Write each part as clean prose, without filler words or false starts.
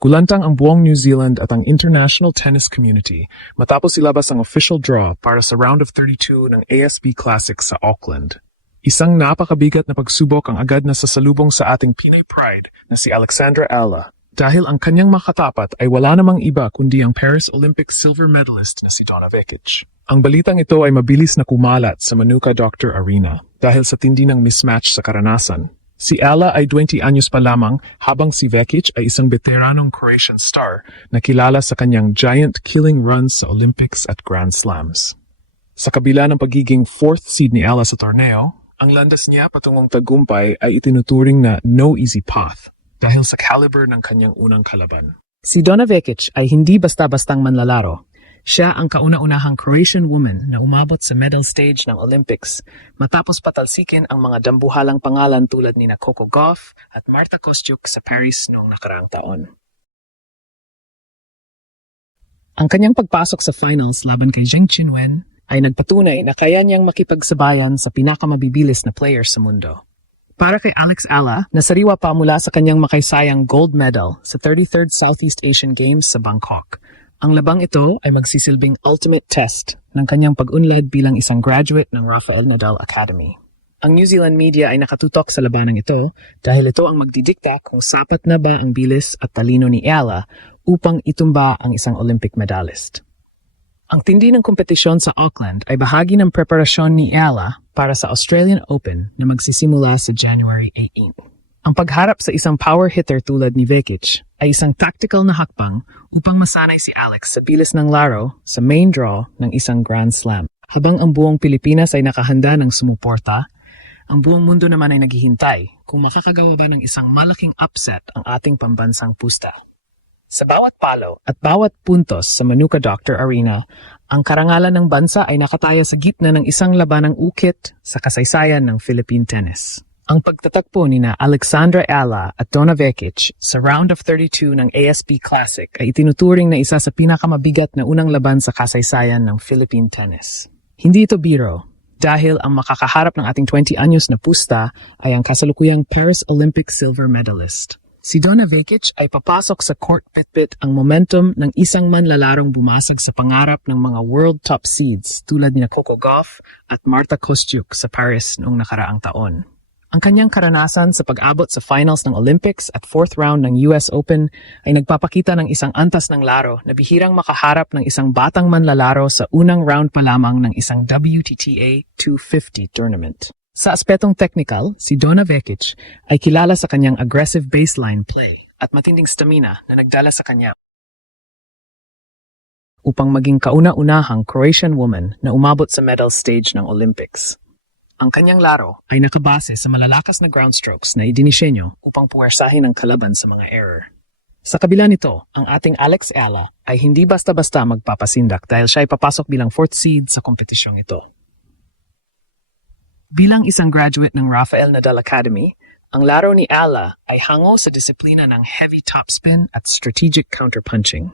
Gulantang ang buong New Zealand at ang international tennis community matapos ilabas ang official draw para sa round of 32 ng ASB Classic sa Auckland. Isang napakabigat na pagsubok ang agad na sasalubong sa ating Pinay Pride na si Alexandra Alla dahil ang kanyang makatapat ay wala namang iba kundi ang Paris Olympics silver medalist na si Donna Vekic. Ang balitang ito ay mabilis na kumalat sa Manuka Dr. Arena dahil sa tindi ng mismatch sa karanasan. Si Alla ay 20 anyos pa lamang habang si Vekic ay isang veteranong Croatian star na kilala sa kanyang giant killing runs sa Olympics at Grand Slams. Sa kabila ng pagiging 4th seed ni Alla sa torneo, ang landas niya patungong tagumpay ay itinuturing na no easy path dahil sa caliber ng kanyang unang kalaban. Si Donna Vekic ay hindi basta-bastang manlalaro. Siya ang kauna-unahang Croatian woman na umabot sa medal stage ng Olympics matapos patalsikin ang mga dambuhalang pangalan tulad ni Coco Gauff at Marta Kostyuk sa Paris noong nakaraang taon. Ang kanyang pagpasok sa finals laban kay Zheng Qinwen ay nagpatunay na kaya niyang makipagsabayan sa pinakamabibilis na player sa mundo. Para kay Alex Alla, nasariwa pa mula sa kanyang makaysayang gold medal sa 33rd Southeast Asian Games sa Bangkok. Ang labang ito ay magsisilbing ultimate test ng kanyang pag-unlad bilang isang graduate ng Rafael Nadal Academy. Ang New Zealand media ay nakatutok sa labanang ito dahil ito ang magdidikta kung sapat na ba ang bilis at talino ni Alla upang itumba ang isang Olympic medalist. Ang tindi ng kompetisyon sa Auckland ay bahagi ng preparasyon ni Alla para sa Australian Open na magsisimula sa January 18. Ang pagharap sa isang power hitter tulad ni Vekic ay isang tactical na hakbang upang masanay si Alex sa bilis ng laro sa main draw ng isang Grand Slam. Habang ang buong Pilipinas ay nakahanda ng sumuporta, ang buong mundo naman ay naghihintay kung makakagawa ba ng isang malaking upset ang ating pambansang pusta. Sa bawat palo at bawat puntos sa Manuka Dr. Arena, ang karangalan ng bansa ay nakataya sa gitna ng isang labanang ukit sa kasaysayan ng Philippine tennis. Ang pagtatagpo ni na Alexandra Alla at Donna Vekic sa round of 32 ng ASB Classic ay itinuturing na isa sa pinakamabigat na unang laban sa kasaysayan ng Philippine tennis. Hindi ito biro dahil ang makakaharap ng ating 20 anyos na pusta ay ang kasalukuyang Paris Olympic silver medalist. Si Donna Vekic ay papasok sa court pitbit ang momentum ng isang manlalarong bumasag sa pangarap ng mga world top seeds tulad ni Coco Gauff at Marta Kostyuk sa Paris noong nakaraang taon. Ang kanyang karanasan sa pag-abot sa finals ng Olympics at 4th round ng US Open ay nagpapakita ng isang antas ng laro na bihirang makaharap ng isang batang manlalaro sa unang round pa lamang ng isang WTTA 250 tournament. Sa aspetong technical, si Donna Vekic ay kilala sa kanyang aggressive baseline play at matinding stamina na nagdala sa kanya upang maging kauna-unahang Croatian woman na umabot sa medal stage ng Olympics. Ang kanyang laro ay nakabase sa malalakas na ground strokes na idinisenyo upang puwersahin ang kalaban sa mga error. Sa kabila nito, ang ating Alex Alla ay hindi basta-basta magpapasindak dahil siya ay papasok bilang 4th seed sa kompetisyong ito. Bilang isang graduate ng Rafael Nadal Academy, ang laro ni Alla ay hango sa disiplina ng heavy topspin at strategic counterpunching.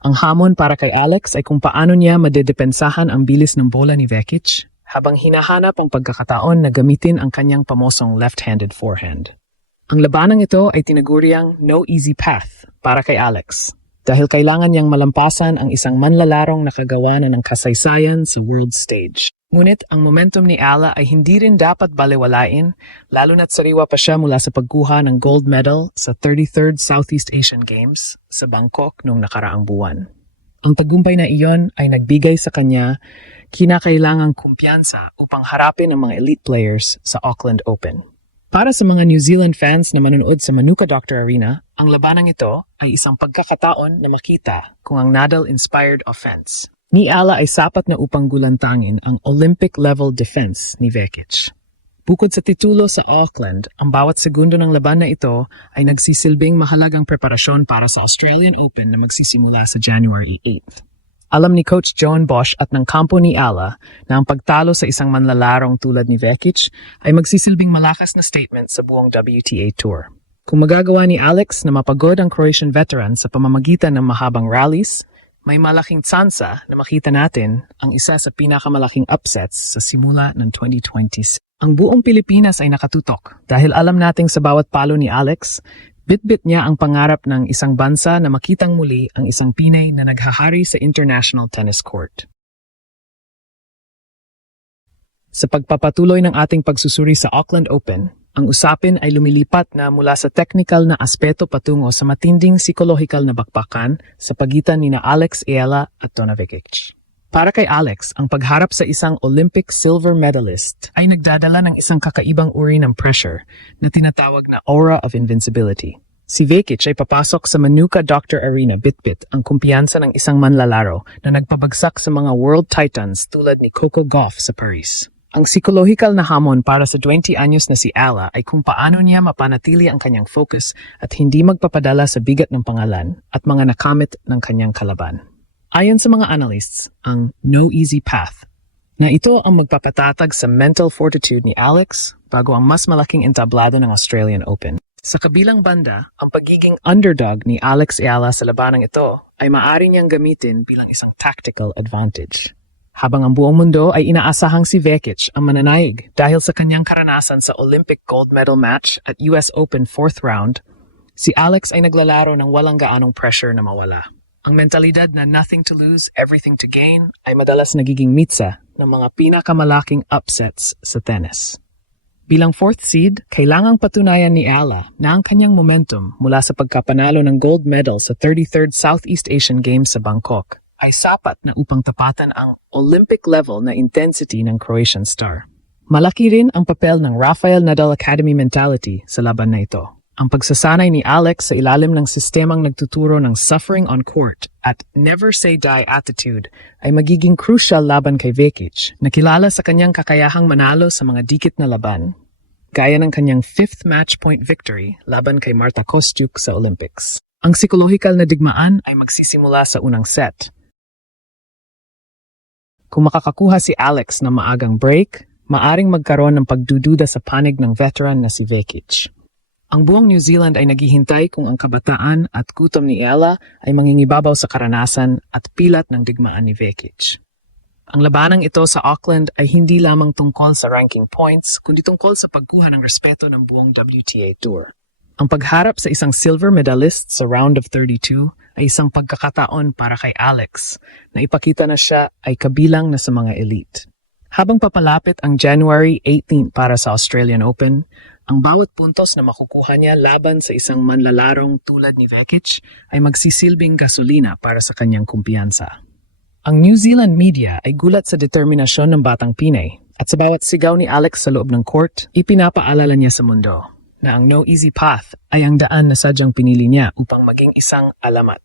Ang hamon para kay Alex ay kung paano niya madedepensahan ang bilis ng bola ni Vekic habang hinahanap ang pagkakataon na gamitin ang kanyang pamosong left-handed forehand. Ang labanang ito ay tinaguriang no easy path para kay Alex dahil kailangan niyang malampasan ang isang manlalarong nakagawa na ng kasaysayan sa world stage. Ngunit ang momentum ni Alla ay hindi rin dapat balewalain lalo na't sariwa pa siya mula sa pagkuha ng gold medal sa 33rd Southeast Asian Games sa Bangkok noong nakaraang buwan. Ang tagumpay na iyon ay nagbigay sa kanya kinakailangang kumpiyansa upang harapin ang mga elite players sa Auckland Open. Para sa mga New Zealand fans na manonood sa Manuka Dr. Arena, ang labanang ito ay isang pagkakataon na makita kung ang Nadal-inspired offense ni Alla ay sapat na upang gulantangin ang Olympic-level defense ni Vekic. Bukod sa titulo sa Auckland, ang bawat segundo ng laban na ito ay nagsisilbing mahalagang preparasyon para sa Australian Open na magsisimula sa January 8th. Alam ni Coach John Bosch at ng kampo ni Alla na ang pagtalo sa isang manlalarong tulad ni Vekic ay magsisilbing malakas na statement sa buong WTA Tour. Kung magagawa ni Alex na mapagod ang Croatian veteran sa pamamagitan ng mahabang rallies, may malaking tsansa na makita natin ang isa sa pinakamalaking upsets sa simula ng 2020s. Ang buong Pilipinas ay nakatutok dahil alam nating sa bawat palo ni Alex, Bitbit niya ang pangarap ng isang bansa na makitang muli ang isang Pinay na naghahari sa international tennis court. Sa pagpapatuloy ng ating pagsusuri sa Auckland Open, ang usapin ay lumilipat na mula sa technical na aspeto patungo sa matinding psikolohikal na bakbakan sa pagitan ni Alex Eala at Donna Vekic. Para kay Alex, ang pagharap sa isang Olympic silver medalist ay nagdadala ng isang kakaibang uri ng pressure na tinatawag na aura of invincibility. Si Vekic ay papasok sa Manuka Dr. Arena Bitbit ang kumpiyansa ng isang manlalaro na nagpabagsak sa mga world titans tulad ni Coco Gauff sa Paris. Ang psikolohikal na hamon para sa 20 anyos na si Ala ay kung paano niya mapanatili ang kanyang focus at hindi magpapadala sa bigat ng pangalan at mga nakamit ng kanyang kalaban. Ayon sa mga analysts, ang no easy path na ito ang magpapatatag sa mental fortitude ni Alex bago ang mas malaking entablado ng Australian Open. Sa kabilang banda, ang pagiging underdog ni Alex Eala sa labanang ito ay maaari niyang gamitin bilang isang tactical advantage. Habang ang buong mundo ay inaasahang si Vekic ang mananaig dahil sa kanyang karanasan sa Olympic gold medal match at US Open 4th round, si Alex ay naglalaro ng walang gaanong pressure na mawala. Ang mentalidad na nothing to lose, everything to gain ay madalas nagiging mitsa ng mga pinakamalaking upsets sa tennis. Bilang 4th seed, kailangang patunayan ni Ala na ang kanyang momentum mula sa pagkapanalo ng gold medal sa 33rd Southeast Asian Games sa Bangkok ay sapat na upang tapatan ang Olympic level na intensity ng Croatian star. Malaki rin ang papel ng Rafael Nadal Academy mentality sa laban na ito. Ang pagsasanay ni Alex sa ilalim ng sistemang nagtuturo ng suffering on court at never say die attitude ay magiging crucial laban kay Vekic na kilala sa kanyang kakayahang manalo sa mga dikit na laban, gaya ng kanyang 5th match point victory laban kay Marta Kostyuk sa Olympics. Ang psikolohikal na digmaan ay magsisimula sa unang set. Kung makakakuha si Alex ng maagang break, maaring magkaroon ng pagdududa sa panig ng veteran na si Vekic. Ang buong New Zealand ay naghihintay kung ang kabataan at gutom ni Ella ay mangingibabaw sa karanasan at pilat ng digmaan ni Vekic. Ang labanang ito sa Auckland ay hindi lamang tungkol sa ranking points, kundi tungkol sa pagkuha ng respeto ng buong WTA Tour. Ang pagharap sa isang silver medalist sa round of 32 ay isang pagkakataon para kay Alex na ipakita na siya ay kabilang na sa mga elite. Habang papalapit ang January 18 para sa Australian Open, ang bawat puntos na makukuha niya laban sa isang manlalarong tulad ni Vekic ay magsisilbing gasolina para sa kanyang kumpiyansa. Ang New Zealand media ay gulat sa determinasyon ng batang Pinay at sa bawat sigaw ni Alex sa loob ng court, ipinapaalala niya sa mundo na ang no easy path ay ang daan na sadyang pinili niya upang maging isang alamat